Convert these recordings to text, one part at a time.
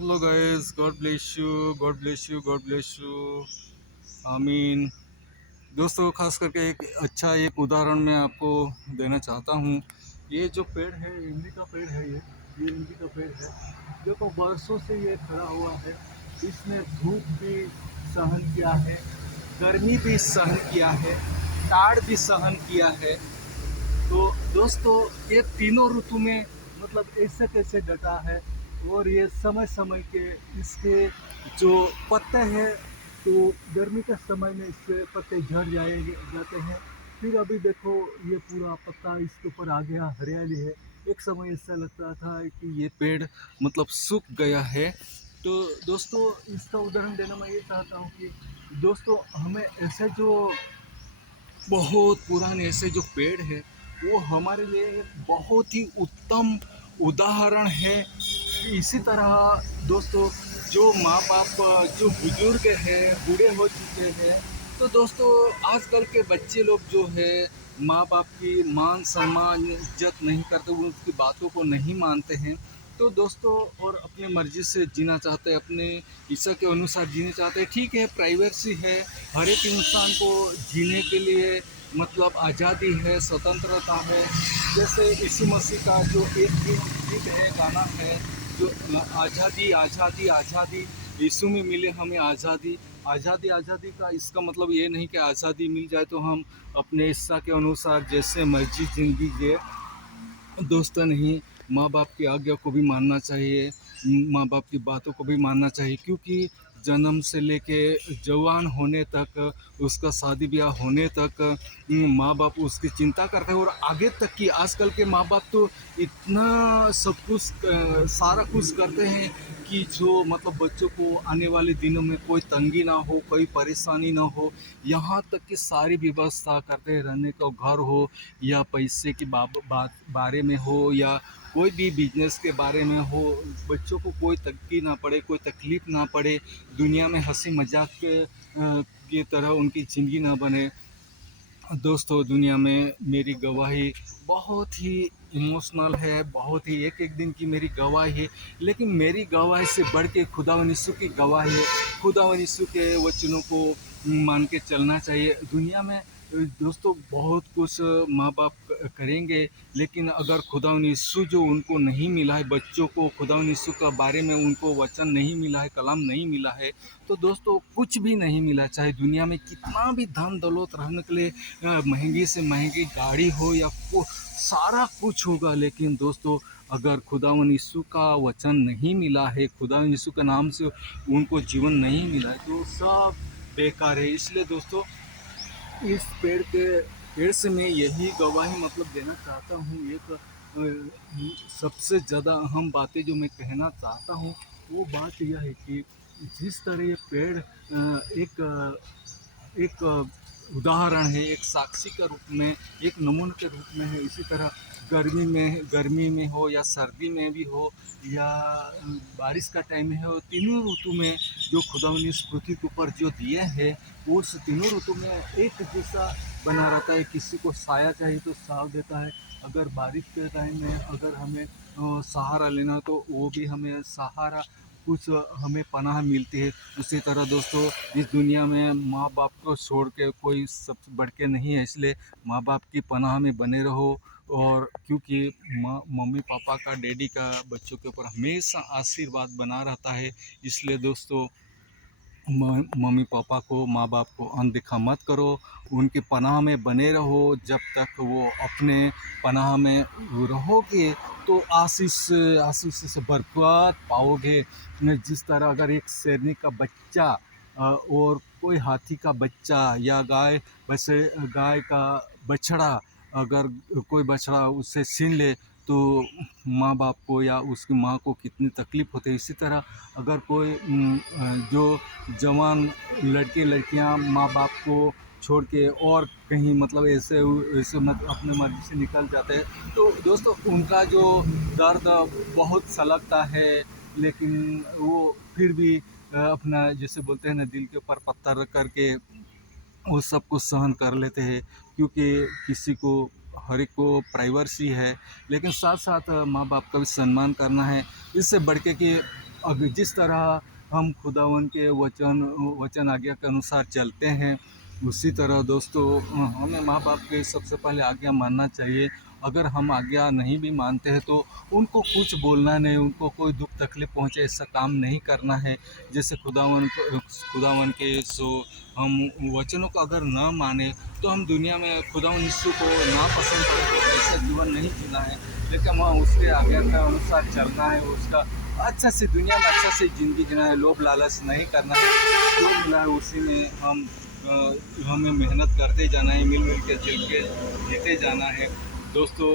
Hello guys, God bless you, God bless you, God bless you. आमीन। दोस्तों, खास करके एक उदाहरण मैं आपको देना चाहता हूँ। ये जो पेड़ है, इमली का पेड़ है। ये इमली का पेड़ है। देखो, बरसों से ये खड़ा हुआ है। इसने धूप भी सहन किया है, गर्मी भी सहन किया है, ताड़ भी सहन किया है। तो दोस्तों, ये तीनों ऋतु में मतलब ऐसे कैसे डटा है। और ये समय समय के इसके जो पत्ते हैं, तो गर्मी के समय में इसके पत्ते झड़ जाते हैं। फिर अभी देखो, ये पूरा पत्ता इसके ऊपर आ गया, हरियाली है। एक समय ऐसा लगता था कि ये पेड़ मतलब सूख गया है। तो दोस्तों, इसका उदाहरण देना मैं ये चाहता हूँ कि दोस्तों, हमें ऐसे जो बहुत पुराने ऐसे जो पेड़ है, वो हमारे लिए एक बहुत ही उत्तम उदाहरण है। इसी तरह दोस्तों, जो माँ बाप जो बुजुर्ग हैं, बूढ़े हो चुके हैं, तो दोस्तों आजकल के बच्चे लोग जो है माँ बाप की मान सम्मान इज्जत नहीं करते, वो उसकी बातों को नहीं मानते हैं। तो दोस्तों, और अपने मर्जी से जीना चाहते हैं, अपने इच्छा के अनुसार जीना चाहते हैं। ठीक है, प्राइवेसी है, हर एक इंसान को जीने के लिए मतलब आज़ादी है, स्वतंत्रता है। जैसे यीशु मसीह का जो एक गीत है, गाना है, जो आज़ादी आज़ादी आज़ादी, यीशु में मिले हमें आज़ादी। आज़ादी आज़ादी का इसका मतलब ये नहीं कि आज़ादी मिल जाए तो हम अपने इच्छा के अनुसार जैसे मर्जी ज़िंदगी जिए। दोस्तों, नहीं, माँ बाप की आज्ञा को भी मानना चाहिए, माँ बाप की बातों को भी मानना चाहिए, क्योंकि जन्म से लेके जवान होने तक, उसका शादी ब्याह होने तक माँ बाप उसकी चिंता करते हैं। और आगे तक की आजकल के माँ बाप तो इतना सब कुछ सारा कुछ करते हैं कि जो मतलब बच्चों को आने वाले दिनों में कोई तंगी ना हो, कोई परेशानी ना हो। यहाँ तक कि सारी व्यवस्था करते हैं, रहने का घर हो या पैसे की बारे में हो या कोई भी बिजनेस के बारे में हो। बच्चों को कोई तंगी ना पड़े, कोई तकलीफ़ ना पड़े, दुनिया में हंसी मजाक की तरह उनकी ज़िंदगी ना बने। दोस्तों, दुनिया में मेरी गवाही बहुत ही इमोशनल है, बहुत ही एक एक दिन की मेरी गवाही है। लेकिन मेरी गवाही से बढ़ के खुदावन यीशु की गवाही है। खुदावन यीशु के वचनों को मान के चलना चाहिए। दुनिया में दोस्तों बहुत कुछ माँ बाप करेंगे, लेकिन अगर खुदावन यीशु जो उनको नहीं मिला है, बच्चों को खुदावन यीशु का बारे में उनको वचन नहीं मिला है, कलाम नहीं मिला है, तो दोस्तों कुछ भी नहीं मिला। चाहे दुनिया में कितना भी धन दौलत रहने के लिए महंगी से महंगी गाड़ी हो या सारा कुछ होगा, लेकिन दोस्तों अगर खुदावन यीशु का वचन नहीं मिला है, खुदावन यीशु के नाम से उनको जीवन नहीं मिला है, तो सब बेकार है। इसलिए दोस्तों, इस पेड़ से मैं यही गवाही मतलब देना चाहता हूँ। एक सबसे ज़्यादा अहम बातें जो मैं कहना चाहता हूँ, वो बात यह है कि जिस तरह ये पेड़ एक उदाहरण है, एक साक्षी के रूप में, एक नमूने के रूप में है। इसी तरह गर्मी में हो या सर्दी में भी हो या बारिश का टाइम में हो, तीनों ऋतु में जो खुदा ने इस पृथ्वी के ऊपर जो दिए हैं, वो उस तीनों ऋतु में एक जैसा बना रहता है। किसी को साया चाहिए तो छाँव देता है। अगर बारिश के टाइम में अगर हमें सहारा लेना, तो वो भी हमें सहारा कुछ हमें पनाह मिलती है। उसी तरह दोस्तों, इस दुनिया में माँ बाप को छोड़ के कोई सबसे बढ़ के नहीं है। इसलिए माँ बाप की पनाह में बने रहो। और क्योंकि मम्मी पापा का, डैडी का बच्चों के ऊपर हमेशा आशीर्वाद बना रहता है। इसलिए दोस्तों, मम्मी पापा को, माँ बाप को अनदेखा मत करो, उनकी पनाह में बने रहो। जब तक वो अपने पनाह में रहोगे तो आशीष आशीष से भरपूर पाओगे। जिस तरह अगर एक शेरनी का बच्चा और कोई हाथी का बच्चा या गाय का बछड़ा, अगर कोई बछड़ा उससे छीन ले, तो माँ बाप को या उसकी माँ को कितनी तकलीफ़ होती है। इसी तरह अगर कोई जो जवान लड़के लड़कियां माँ बाप को छोड़ के और कहीं मतलब ऐसे ऐसे मतलब अपने मर्जी से निकल जाते हैं, तो दोस्तों उनका जो दर्द बहुत सलगता है। लेकिन वो फिर भी अपना जैसे बोलते हैं ना, दिल के ऊपर पत्थर रख करके वो सब कुछ सहन कर लेते हैं। क्योंकि किसी को, हर एक को प्राइवेसी है, लेकिन साथ साथ माँ बाप का भी सम्मान करना है। इससे बढ़ के कि अब जिस तरह हम खुदावन के वचन आज्ञा के अनुसार चलते हैं, उसी तरह दोस्तों हमें माँ बाप के सबसे पहले आज्ञा मानना चाहिए। अगर हम आज्ञा नहीं भी मानते हैं तो उनको कुछ बोलना नहीं, उनको कोई दुख तकलीफ पहुँचे ऐसा काम नहीं करना है। जैसे खुदावन के हम वचनों को अगर न माने तो हम दुनिया में खुदावन यीशु को ना पसंद करें तो ऐसा जीवन नहीं जीना है, लेकिन वहाँ उसके आज्ञा के अनुसार चलना है, उसका अच्छा से दुनिया में अच्छा से ज़िंदगी जीना है, लोभ लालच नहीं करना है। जो मिला है उसी में हमें मेहनत करते जाना है, मिल के चल के जीते जाना है दोस्तों।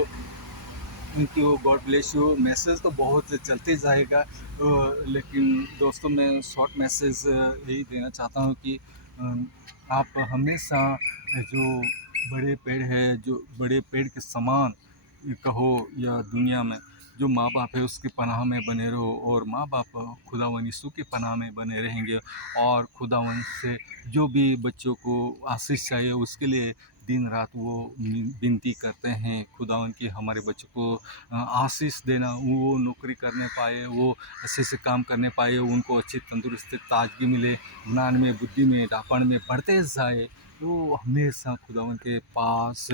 Thank you, God bless you. Message तो बहुत चलते जाएगा, लेकिन दोस्तों मैं शॉर्ट मैसेज यही देना चाहता हूँ कि आप हमेशा जो बड़े पेड़ है, जो बड़े पेड़ के समान कहो या दुनिया में जो माँ बाप है उसकी पनाह में बने रहो, और माँ बाप खुदावन यीशु की पनाह में बने रहेंगे। और खुदावन से जो भी बच्चों को आशीष चाहिए उसके लिए दिन रात वो विनती करते हैं खुदावन की हमारे बच्चों को आशीष देना, वो नौकरी करने पाए, वो अच्छे से काम करने पाए, उनको अच्छी तंदुरुस्ती ताजगी मिले, ज्ञान में बुद्धि में डापण में बढ़ते जाए। तो हमेशा खुदावन के पास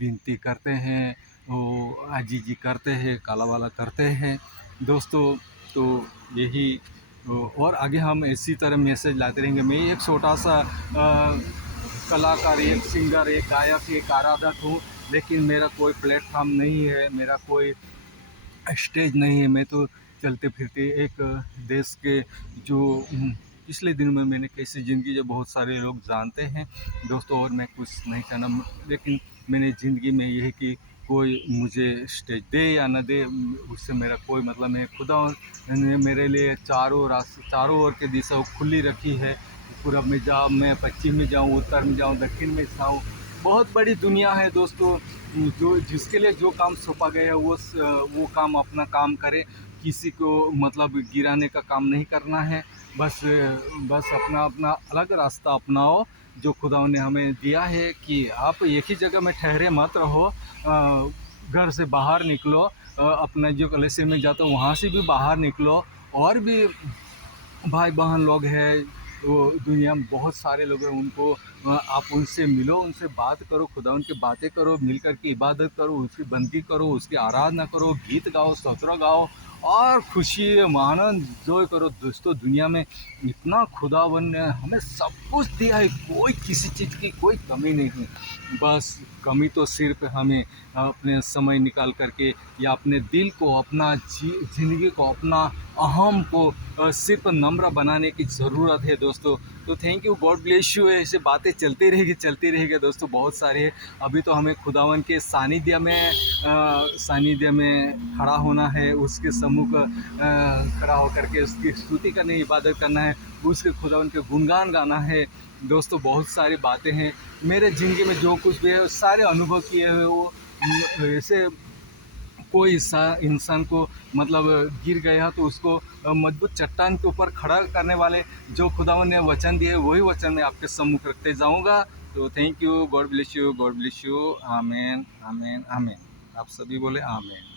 विनती करते हैं, वो आजीजी करते हैं, काला वाला करते हैं दोस्तों। तो यही और आगे हम इसी तरह मैसेज लाते रहेंगे। मैं एक छोटा सा कलाकार, एक सिंगर, एक गायक, एक आराधक हूँ, लेकिन मेरा कोई प्लेटफॉर्म नहीं है, मेरा कोई स्टेज नहीं है। मैं तो चलते फिरते एक देश के जो पिछले दिन में मैंने कैसी ज़िंदगी जो बहुत सारे लोग जानते हैं दोस्तों, और मैं कुछ नहीं कहना, लेकिन मैंने ज़िंदगी में यह कि कोई मुझे स्टेज दे या न दे उससे मेरा कोई मतलब नहीं। खुदा ने मेरे लिए चारों ओर की दिशा खुली रखी है। पूरब में जाऊँ, मैं पश्चिम में जाऊँ, उत्तर में जाऊँ, दक्षिण में जाऊँ, बहुत बड़ी दुनिया है दोस्तों। जो जिसके लिए जो काम सौंपा गया है वो काम अपना काम करे, किसी को मतलब गिराने का काम नहीं करना है। बस अपना अपना अलग रास्ता अपनाओ जो खुदा ने हमें दिया है कि आप एक ही जगह में ठहरे मत रहो, घर से बाहर निकलो, अपना जो कलीसिया में जाते हो वहाँ से भी बाहर निकलो। और भी भाई बहन लोग हैं, वो दुनिया में बहुत सारे लोग हैं, उनको आप उनसे मिलो, उनसे बात करो, खुदा उनकी बातें करो, मिल कर के इबादत करो, उसकी बंदगी करो, उसकी आराधना करो, गीत गाओ, स्तोत्र गाओ और खुशी आनंद एंजॉय करो दोस्तों। दुनिया में इतना खुदावन ने हमें सब कुछ दिया है, कोई किसी चीज़ की कोई कमी नहीं है। बस कमी तो सिर्फ हमें अपने समय निकाल करके या अपने दिल को, अपना ज़िंदगी को, अपना अहम को सिर्फ नम्र बनाने की ज़रूरत है दोस्तों। तो thank you, God bless you. ऐसे बातें चलती रहेगी दोस्तों, बहुत सारे हैं। अभी तो हमें खुदावन के सानिध्य में खड़ा होना है, उसके सम्मुख खड़ा होकर के उसकी स्तुति करनी, इबादत करना है, उसके खुदावन के गुणगान गाना है दोस्तों। बहुत सारी बातें हैं मेरे ज़िंदगी में, जो कुछ भी है सारे अनुभव किए हुए वो ऐसे कोई इंसान को मतलब गिर गया तो उसको मजबूत चट्टान के ऊपर खड़ा करने वाले जो खुदावन ने वचन दिए वही वचन मैं आपके सम्मुख रखते जाऊंगा। तो thank you, God bless you, God bless you. Amen, amen, amen. आप सभी बोले आमेन।